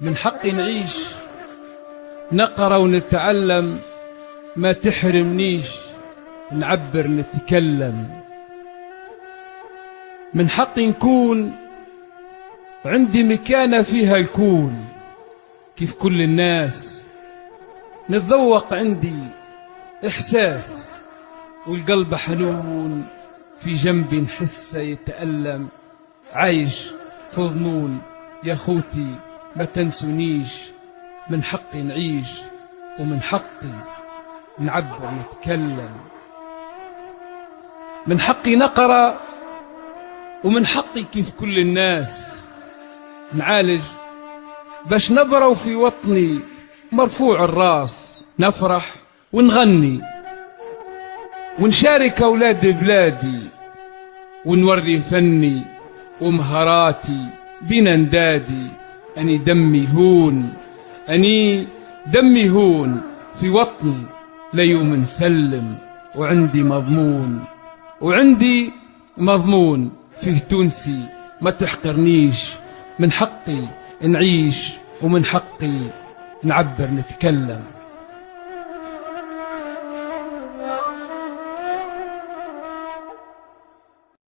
من حقي نعيش، نقرأ ونتعلم، ما تحرمنيش، نعبر نتكلم. من حقي نكون عندي مكانة فيها الكون كيف كل الناس، نتذوق عندي إحساس والقلب حنون، في جنبي نحسه يتألم، عايش في ظنون يا خوتي ما تنسونيش. من حقي نعيش ومن حقي نعبر نتكلم، من حقي نقرأ ومن حقي كيف كل الناس نعالج باش نبرى في وطني مرفوع الراس، نفرح ونغني ونشارك أولاد بلادي ونوري فني ومهاراتي بين ندادي. أني دمي هون، أني دمي هون في وطني ليوم نسلم، وعندي مضمون، وعندي مضمون فيه تونسي ما تحقرنيش. من حقي نعيش ومن حقي نعبر نتكلم.